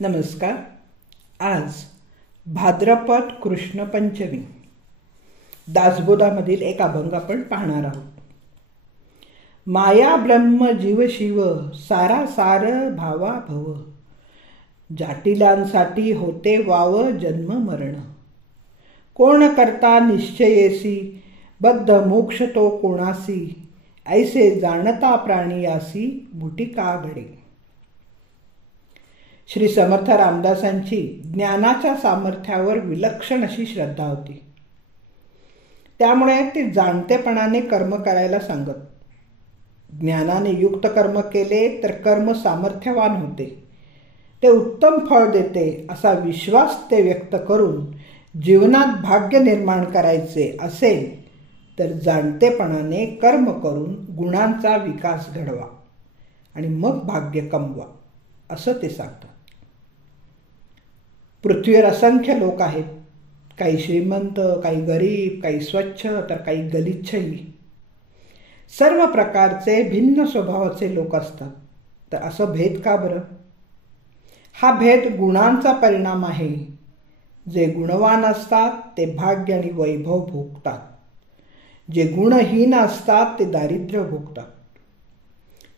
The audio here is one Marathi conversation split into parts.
नमस्कार. आज भाद्रपद कृष्ण पंचमी दासबोधामधील एक अभंग आपण पाहणार आहोत. माया ब्रह्म जीव शिव सारा सार भावा भव, जाटिलांसाठी होते वाव जन्म मरण. कोण करता निश्चयेसी बद्ध मोक्ष तो कोणासी, ऐसे जाणता प्राणियासी बुटिका घडे. श्री समर्थ रामदासांची ज्ञानाच्या सामर्थ्यावर विलक्षण अशी श्रद्धा होती. त्यामुळे ते जाणतेपणाने कर्म करायला सांगत. ज्ञानाने युक्त कर्म केले तर कर्म सामर्थ्यवान होते, ते उत्तम फळ देते असा विश्वास ते व्यक्त करून जीवनात भाग्य निर्माण करायचे असेल तर जाणतेपणाने कर्म करून गुणांचा विकास घडवा आणि मग भाग्य कमवा असं ते सांगतात. पृथ्वीवर असंख्य लोक आहेत. काही श्रीमंत, काही गरीब, काही स्वच्छ तर काही गलिच्छही. सर्व प्रकारचे भिन्न स्वभावाचे लोक असतात. तर असं भेद का बरं? हा भेद गुणांचा परिणाम आहे. जे गुणवान असतात ते भाग्य आणि वैभव भोगतात. जे गुणहीन असतात ते दारिद्र्य भोगतात.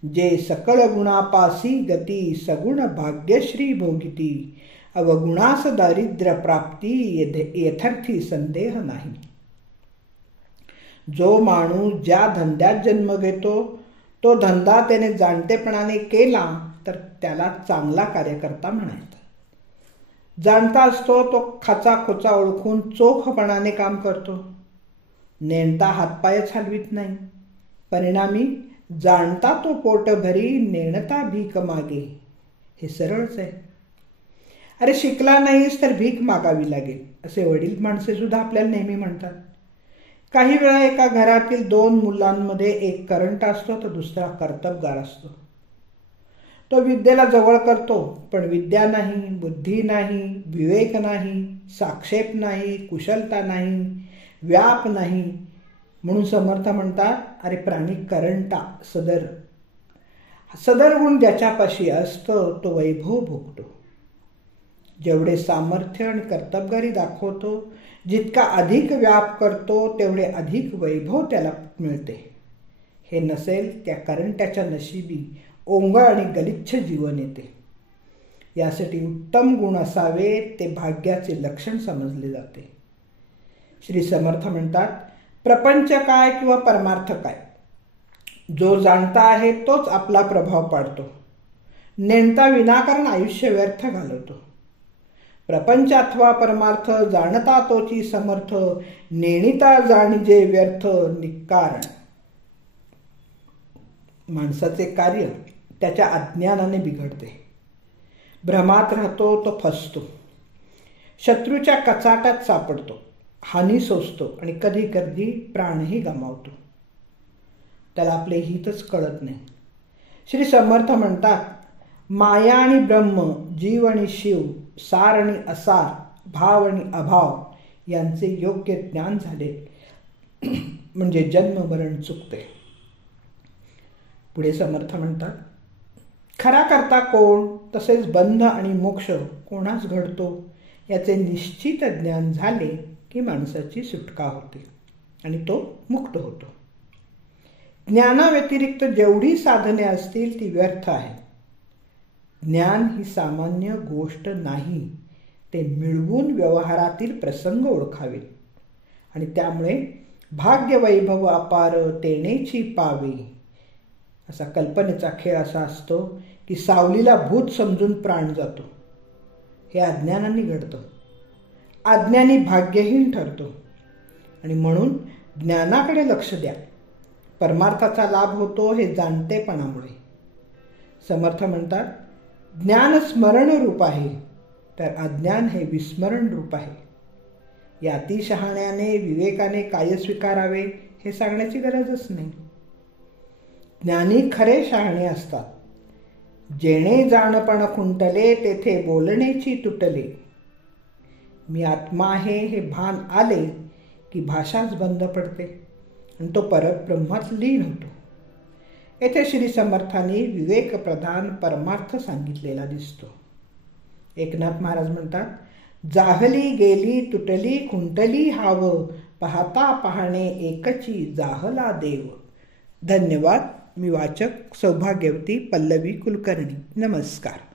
जे सकळ गुणापासी गती सगुण भाग्यश्री भोगिती, अवगुणास दारिद्र्य प्राप्ती यथार्थी संदेह नाही. जो माणूस ज्या धंद्यात जन्म घेतो तो धंदा त्याने जाणतेपणाने केला तर त्याला चांगला कार्यकर्ता म्हणायचा. जाणता असतो तो खाचाखोचा ओळखून चोखपणाने काम करतो. नेणता हातपायच हलवीत नाही. परिणामी जाणता तो पोट भरी, नेणता भीक मागे. हे सरळच आहे. अरे शिकला नाहीस तर भीक मागावी लागेल असे वडील माणसे सुद्धा आपल्याला नेहमी म्हणतात. काही वेळा एका घरातील दोन मुलांमध्ये एक करंट असतो तर दुसरा कर्तबगार असतो. तो विद्येला जवळ करतो पण विद्या नाही, बुद्धी नाही, विवेक नाही, साक्षेप नाही, कुशलता नाही, व्याप नाही. म्हणून समर्थ म्हणतात, अरे प्राणी करंटा सदर गुण ज्याच्यापाशी असतं तो वैभव भोगतो. जेवढे सामर्थ्य आणि कर्तबगारी दाखवतो, जितका अधिक व्याप करतो तेवढे अधिक वैभव त्याला मिळते. हे नसेल त्या करंट्याच्या नशिबी ओंगळ आणि गलिच्छ जीवन येते. यासाठी उत्तम गुण असावे ते भाग्याचे लक्षण समजले जाते. श्री समर्थ म्हणतात, प्रपंच काय किंवा परमार्थ काय, जो जाणता आहे तोच आपला प्रभाव पाडतो. नेणता विनाकारण आयुष्य व्यर्थ घालवतो. प्रपंच अथवा परमार्थ जाणता तोची समर्थ, नेणिता जाणिजे व्यर्थ निक्कारण. माणसाचे कार्य त्याच्या अज्ञानाने बिघडते. भ्रमात राहतो तो फसतो. शत्रूच्या कचाट्यात सापडतो, हानी सोसतो आणि कधी कधी प्राणही गमावतो. त्याला आपले हितच कळत नाही. श्री समर्थ म्हणतात, माया आणि ब्रह्म, जीव आणि शिव, सार आणि असार, भाव आणि अभाव यांचे योग्य ज्ञान झाले म्हणजे जन्म मरण चुकते. पुढे समर्थ म्हणतात, खरा करता कोण, तसेच बंध आणि मोक्ष कोणास घडतो याचे निश्चित ज्ञान झाले की माणसाची सुटका होते आणि तो मुक्त होतो. ज्ञानाव्यतिरिक्त जेवढी साधने असतील ती व्यर्थ आहेत. ज्ञान ही सामान्य गोष्ट नाही. ते मिळवून व्यवहारातील प्रसंग ओळखावे आणि त्यामुळे भाग्य वैभव अपार तेनेची पावे. असा कल्पनेचा खेळ असा असतो की सावलीला भूत समजून प्राण जातो. हे अज्ञानाने घडतं. अज्ञानी भाग्यहीन ठरतो आणि म्हणून ज्ञानाकडे लक्ष द्या. परमार्थाचा लाभ होतो हे जाणतेपणामुळे. समर्थ म्हणतात, ज्ञान स्मरण रूप आहे तर अज्ञान हे विस्मरण रूप आहे. या अतिशहाण्याने विवेकाने काय स्वीकारावे हे सांगण्याची गरजच नाही. ज्ञानी खरे शहाणे असतात. जेणे जाणपण खुंटले तेथे बोलणेची तुटले. मी आत्मा आहे हे भान आले की भाषाच बंद पडते आणि तो परब्रह्मात लीन होतो. येथे श्री समर्थांनी विवेकप्रधान परमार्थ सांगितलेला दिसतो. एकनाथ महाराज म्हणतात, जाहली गेली तुटली खुंटली हाव, पाहता पाहणे एकची जाहला देव. धन्यवाद. मी वाचक सौभाग्यवती पल्लवी कुलकर्णी. नमस्कार.